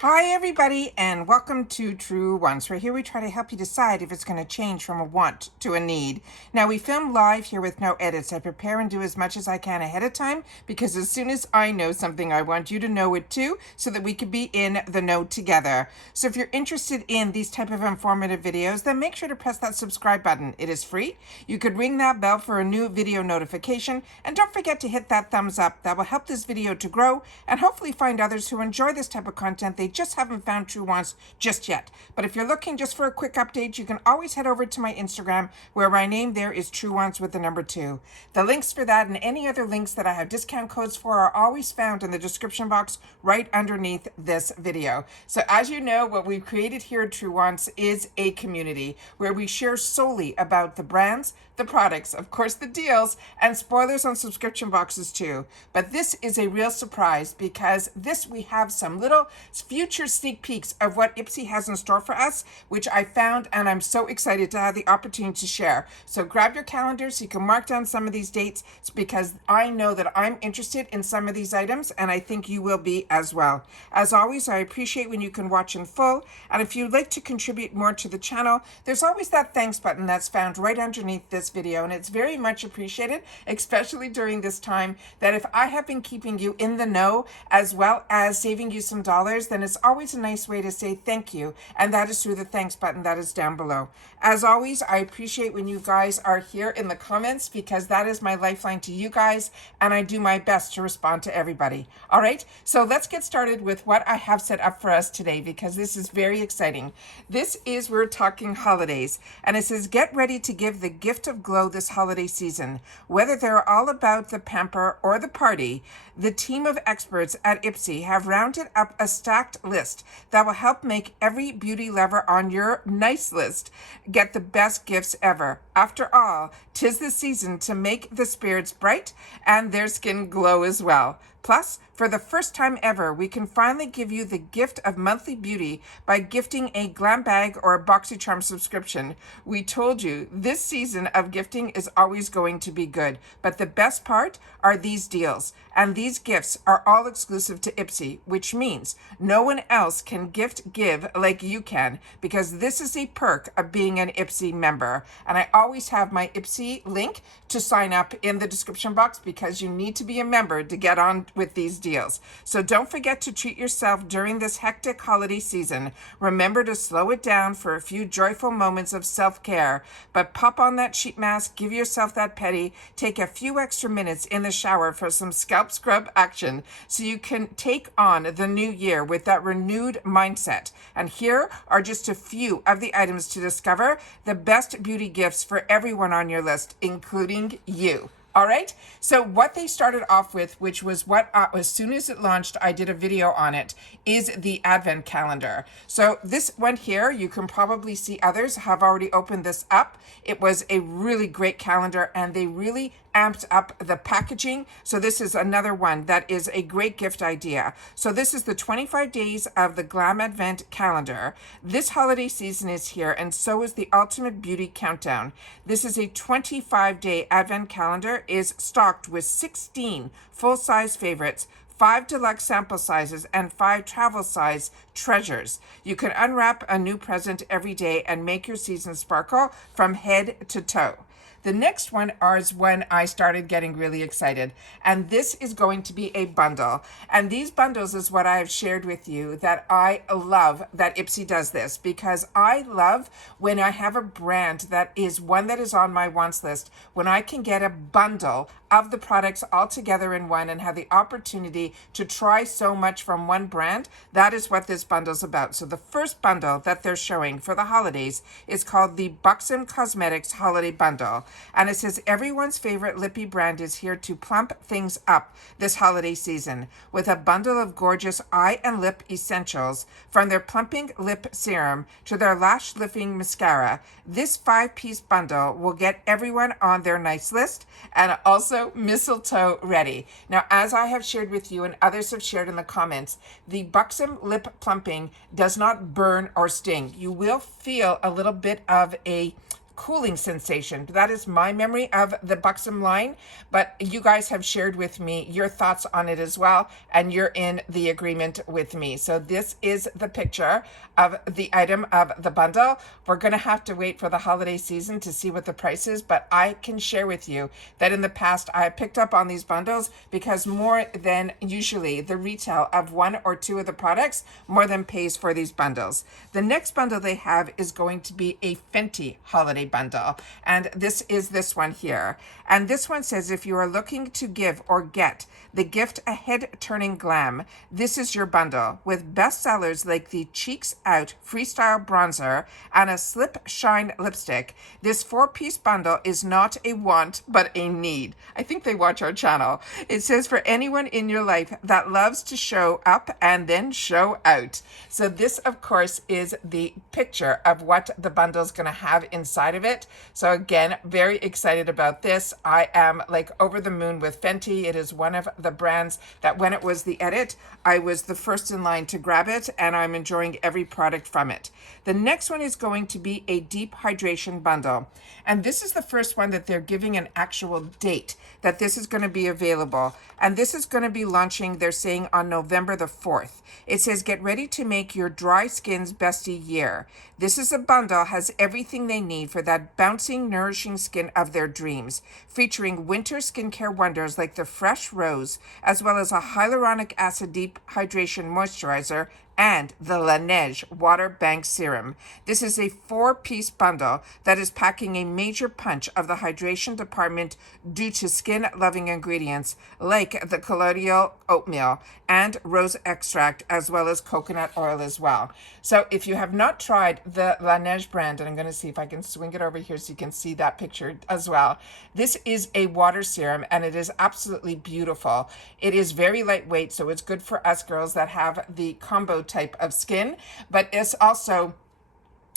Hi everybody and welcome to Truewants, where here we try to help you decide if it's going to change from a want to a need. Now we film live here with no edits. I prepare and do as much as I can ahead of time because as soon as I know something, I want you to know it too so that we can be in the know together. So if you're interested in these type of informative videos, then make sure to press that subscribe button. It is free. You could ring that bell for a new video notification, and don't forget to hit that thumbs up. That will help this video to grow and hopefully find others who enjoy this type of content. They just haven't found Truewants just yet. But if you're looking just for a quick update, you can always head over to my Instagram, where my name there is Truewants with the number 2. The links for that and any other links that I have discount codes for are always found in the description box right underneath this video. So as you know, what we've created here at Truewants is a community where we share solely about the brands, the products, of course the deals, and spoilers on subscription boxes too. But this is a real surprise because we have some little future sneak peeks of what IPSY has in store for us, which I found, and I'm so excited to have the opportunity to share. So grab your calendar so you can mark down some of these dates, because I know that I'm interested in some of these items, and I think you will be as well. As always, I appreciate when you can watch in full, and if you'd like to contribute more to the channel, there's always that thanks button that's found right underneath this video, and it's very much appreciated, especially during this time, that if I have been keeping you in the know as well as saving you some dollars, then it's always a nice way to say thank you, and that is through the thanks button that is down below. As always, I appreciate when you guys are here in the comments, because that is my lifeline to you guys, and I do my best to respond to everybody. All right, so let's get started with what I have set up for us today, because this is very exciting. We're talking holidays, and it says get ready to give the gift of glow this holiday season. Whether they're all about the pamper or the party, the team of experts at IPSY have rounded up a stacked list that will help make every beauty lover on your nice list get the best gifts ever. After all, 'tis the season to make the spirits bright and their skin glow as well. Plus, for the first time ever, we can finally give you the gift of monthly beauty by gifting a Glam bag or a BoxyCharm subscription. We told you this season of gifting is always going to be good, but the best part are these deals. And these gifts are all exclusive to IPSY, which means no one else can give like you can, because this is a perk of being an IPSY member. And I always have my IPSY link to sign up in the description box, because you need to be a member to get on with these deals. So don't forget to treat yourself during this hectic holiday season. Remember to slow it down for a few joyful moments of self-care, but pop on that sheet mask, give yourself that petty, take a few extra minutes in the shower for some scalp scrub action so you can take on the new year with that renewed mindset. And here are just a few of the items to discover the best beauty gifts for everyone on your list, including you. All right, so what they started off with, which was what as soon as it launched, I did a video on it, is the advent calendar. So this one here, you can probably see others have already opened this up. It was a really great calendar, and they really amped up the packaging. So this is another one that is a great gift idea. So this is the 25 days of the Glam Advent calendar. This holiday season is here, and so is the Ultimate Beauty Countdown. This is a 25-day Advent calendar, is stocked with 16 full-size favorites, 5 deluxe sample sizes, and 5 travel size treasures. You can unwrap a new present every day and make your season sparkle from head to toe. The next one is when I started getting really excited, and this is going to be a bundle. And these bundles is what I have shared with you, that I love that IPSY does this, because I love when I have a brand that is one that is on my wants list, when I can get a bundle of the products all together in one and have the opportunity to try so much from one brand. That is what this bundle is about. So the first bundle that they're showing for the holidays is called the Buxom Cosmetics Holiday Bundle. And it says everyone's favorite lippy brand is here to plump things up this holiday season with a bundle of gorgeous eye and lip essentials, from their plumping lip serum to their lash lifting mascara. This 5-piece bundle will get everyone on their nice list and also mistletoe ready. Now, as I have shared with you and others have shared in the comments, the Buxom lip plumping does not burn or sting. You will feel a little bit of a cooling sensation. That is my memory of the Buxom line, but you guys have shared with me your thoughts on it as well, and you're in the agreement with me. So this is the picture of the item of the bundle. We're going to have to wait for the holiday season to see what the price is, but I can share with you that in the past I picked up on these bundles because more than usually the retail of one or two of the products more than pays for these bundles. The next bundle they have is going to be a Fenty holiday bundle, and this is this one here. And this one says if you are looking to give or get the gift a head-turning glam, this is your bundle with bestsellers like the Cheeks Out Freestyle Bronzer and a Slip Shine Lipstick. This 4-piece bundle is not a want, but a need. I think they watch our channel. It says for anyone in your life that loves to show up and then show out. So this, of course, is the picture of what the bundle is going to have inside of it. So again, very excited about this. I am like over the moon with Fenty. It is one of the brands that when it was the edit, I was the first in line to grab it, and I'm enjoying every product from it. The next one is going to be a deep hydration bundle. And this is the first one that they're giving an actual date that this is going to be available. And this is going to be launching, they're saying, on November the 4th. It says, get ready to make your dry skin's bestie year. This is a bundle, has everything they need for that bouncing, nourishing skin of their dreams, featuring winter skincare wonders like the Fresh Rose, as well as a hyaluronic acid deep hydration moisturizer and the Laneige Water Bank Serum. This is a 4-piece bundle that is packing a major punch of the hydration department due to skin-loving ingredients like the colloidal oatmeal and rose extract, as well as coconut oil as well. So if you have not tried the Laneige brand, and I'm going to see if I can swing it over here so you can see that picture as well. This is a water serum, and it is absolutely beautiful. It is very lightweight, so it's good for us girls that have the combo type of skin, but it's also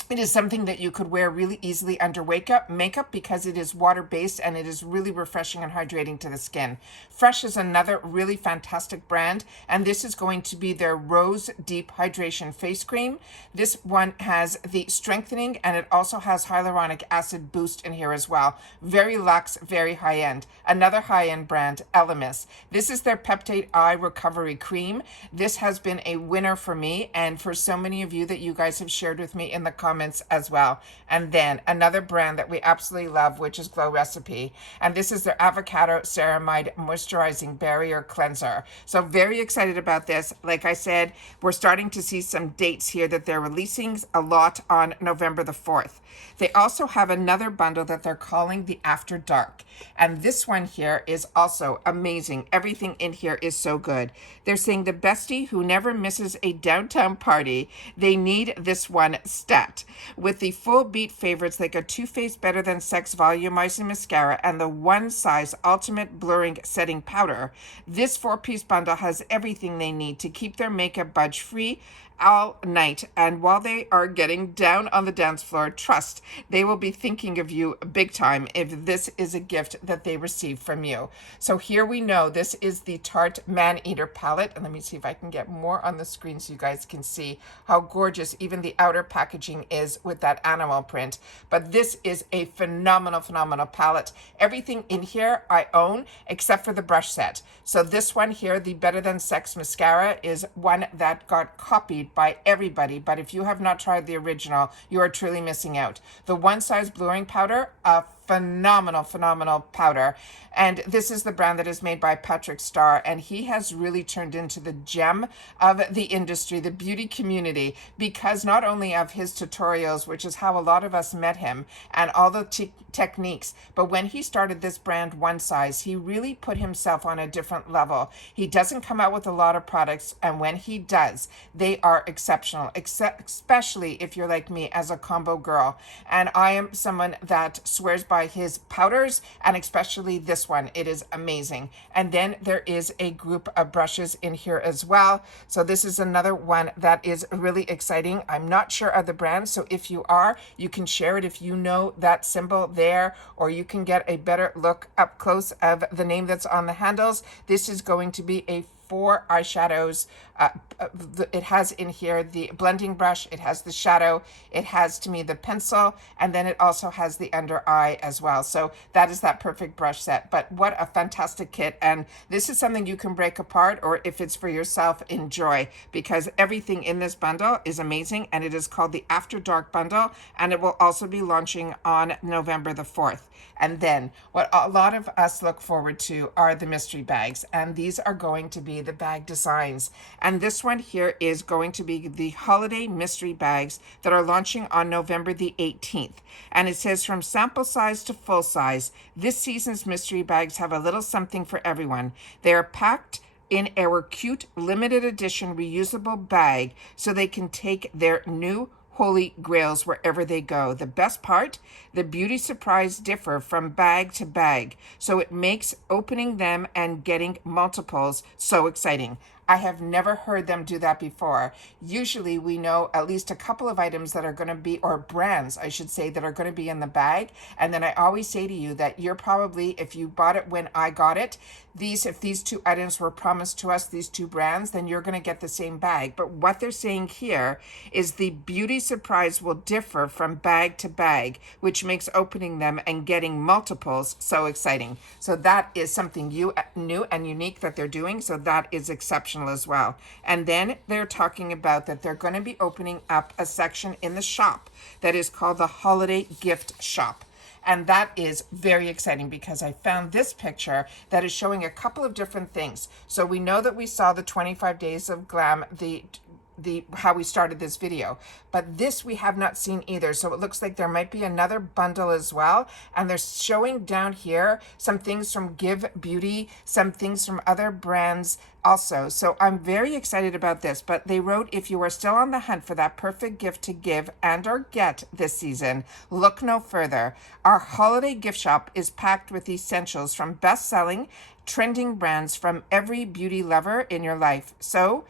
it is something that you could wear really easily under makeup because it is water-based and it is really refreshing and hydrating to the skin. Fresh is another really fantastic brand, and this is going to be their Rose Deep Hydration Face Cream. This one has the strengthening, and it also has hyaluronic acid boost in here as well. Very luxe, very high-end. Another high-end brand, Elemis. This is their Peptide Eye Recovery Cream. This has been a winner for me and for so many of you that you guys have shared with me in the comments as well. And then another brand that we absolutely love, which is Glow Recipe, and this is their Avocado Ceramide Moisturizing Barrier Cleanser. So very excited about this. Like I said, we're starting to see some dates here that they're releasing a lot on November the 4th. They also have another bundle that they're calling the After Dark, and this one here is also amazing. Everything in here is so good. They're saying the bestie who never misses a downtown party, they need this one stat. With the full beat favorites like a Too Faced Better Than Sex Volumizing Mascara and the One Size Ultimate Blurring Setting Powder, this 4-piece bundle has everything they need to keep their makeup budge free all night, and while they are getting down on the dance floor, trust they will be thinking of you big time if this is a gift that they receive from you. So here we know this is the Tarte Man-Eater palette, and let me see if I can get more on the screen so you guys can see how gorgeous even the outer packaging is with that animal print. But this is a phenomenal palette. Everything in here I own except for the brush set. So this one here, the Better Than Sex mascara, is one that got copied by everybody, but if you have not tried the original, you are truly missing out. The One Size Blurring Powder, a phenomenal powder, and this is the brand that is made by Patrick Starr, and he has really turned into the gem of the industry, the beauty community, because not only of his tutorials, which is how a lot of us met him, and all the techniques, but when he started this brand One Size, he really put himself on a different level. He doesn't come out with a lot of products, and when he does, they are exceptional, especially if you're like me as a combo girl. And I am someone that swears by his powders, and especially this one. It is amazing. And then there is a group of brushes in here as well. So this is another one that is really exciting. I'm not sure of the brand, so if you are, you can share it if you know that symbol there, or you can get a better look up close of the name that's on the handles. This is going to be a 4 eyeshadows. It has in here the blending brush, it has the shadow, it has to me the pencil, and then it also has the under eye as well. So that is that perfect brush set. But what a fantastic kit. And this is something you can break apart, or if it's for yourself, enjoy, because everything in this bundle is amazing. And it is called the After Dark bundle, and it will also be launching on November the 4th. And then what a lot of us look forward to are the mystery bags. And these are going to be the bag designs. And this one here is going to be the holiday mystery bags that are launching on November the 18th. And it says, from sample size to full size, this season's mystery bags have a little something for everyone. They are packed in our cute limited edition reusable bag so they can take their new holy grails wherever they go. The best part, the beauty surprise differ from bag to bag, so it makes opening them and getting multiples so exciting. I have never heard them do that before. Usually we know at least a couple of items that are going to be, or brands, I should say, that are going to be in the bag. And then I always say to you that you're probably, if you bought it when I got it, if these 2 items were promised to us, these 2 brands, then you're going to get the same bag. But what they're saying here is the beauty surprise will differ from bag to bag, which makes opening them and getting multiples so exciting. So that is something new and unique that they're doing. So that is exceptional as well. And then they're talking about that they're going to be opening up a section in the shop that is called the Holiday Gift Shop. And that is very exciting because I found this picture that is showing a couple of different things. So we know that we saw the 25 days of Glam, the how we started this video, but this we have not seen either. So it looks like there might be another bundle as well. And they're showing down here some things from Give Beauty, some things from other brands also. So I'm very excited about this. But they wrote, if you are still on the hunt for that perfect gift to give and or get this season, look no further. Our holiday gift shop is packed with essentials from best-selling trending brands from every beauty lover in your life. So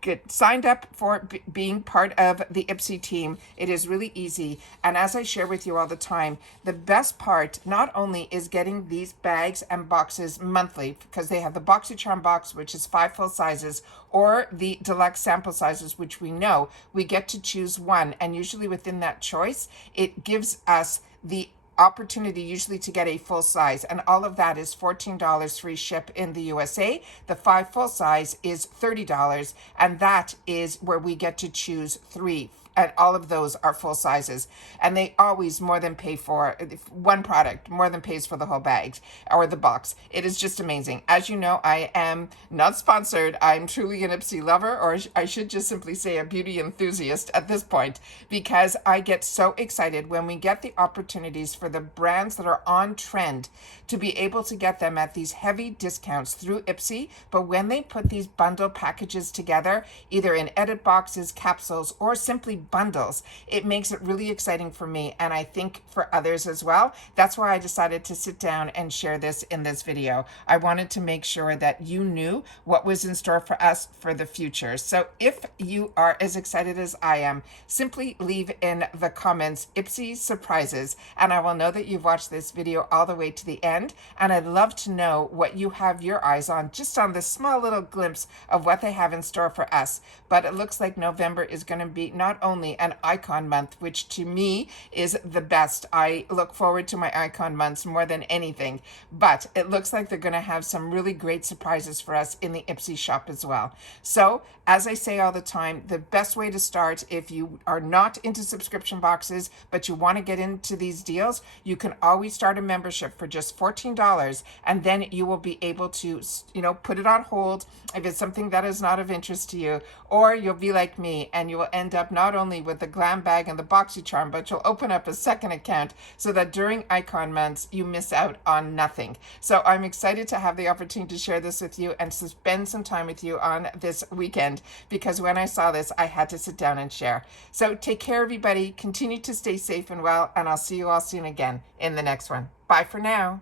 get signed up for being part of the IPSY team. It is really easy. And as I share with you all the time, the best part not only is getting these bags and boxes monthly, because they have the BoxyCharm box, which is 5 full sizes, or the deluxe sample sizes, which we know we get to choose one. And usually within that choice, it gives us the opportunity usually to get a full size, and all of that is $14 free ship in the USA. The 5 full size is $30, and that is where we get to choose 3. And all of those are full sizes, and they always more than pay for one product, more than pays for the whole bag or the box. It is just amazing. As you know, I am not sponsored. I'm truly an IPSY lover, or I should just simply say a beauty enthusiast at this point, because I get so excited when we get the opportunities for the brands that are on trend to be able to get them at these heavy discounts through IPSY. But when they put these bundle packages together, either in edit boxes, capsules, or simply bundles, it makes it really exciting for me, and I think for others as well. That's why I decided to sit down and share this in this video. I wanted to make sure that you knew what was in store for us for the future. So if you are as excited as I am, simply leave in the comments IPSY surprises, and I will know that you've watched this video all the way to the end. And I'd love to know what you have your eyes on, just on this small little glimpse of what they have in store for us. But it looks like November is going to be not only an icon month, which to me is the best. I look forward to my icon months more than anything, but it looks like they're going to have some really great surprises for us in the IPSY shop as well. So as I say all the time, the best way to start, if you are not into subscription boxes, but you want to get into these deals, you can always start a membership for just $14, and then you will be able to, put it on hold if it's something that is not of interest to you, or you'll be like me and you will end up not only with the Glam bag and the BoxyCharm, but you'll open up a second account so that during icon months you miss out on nothing. So I'm excited to have the opportunity to share this with you and to spend some time with you on this weekend, because when I saw this, I had to sit down and share. So take care, everybody. Continue to stay safe and well, and I'll see you all soon again in the next one. Bye for now.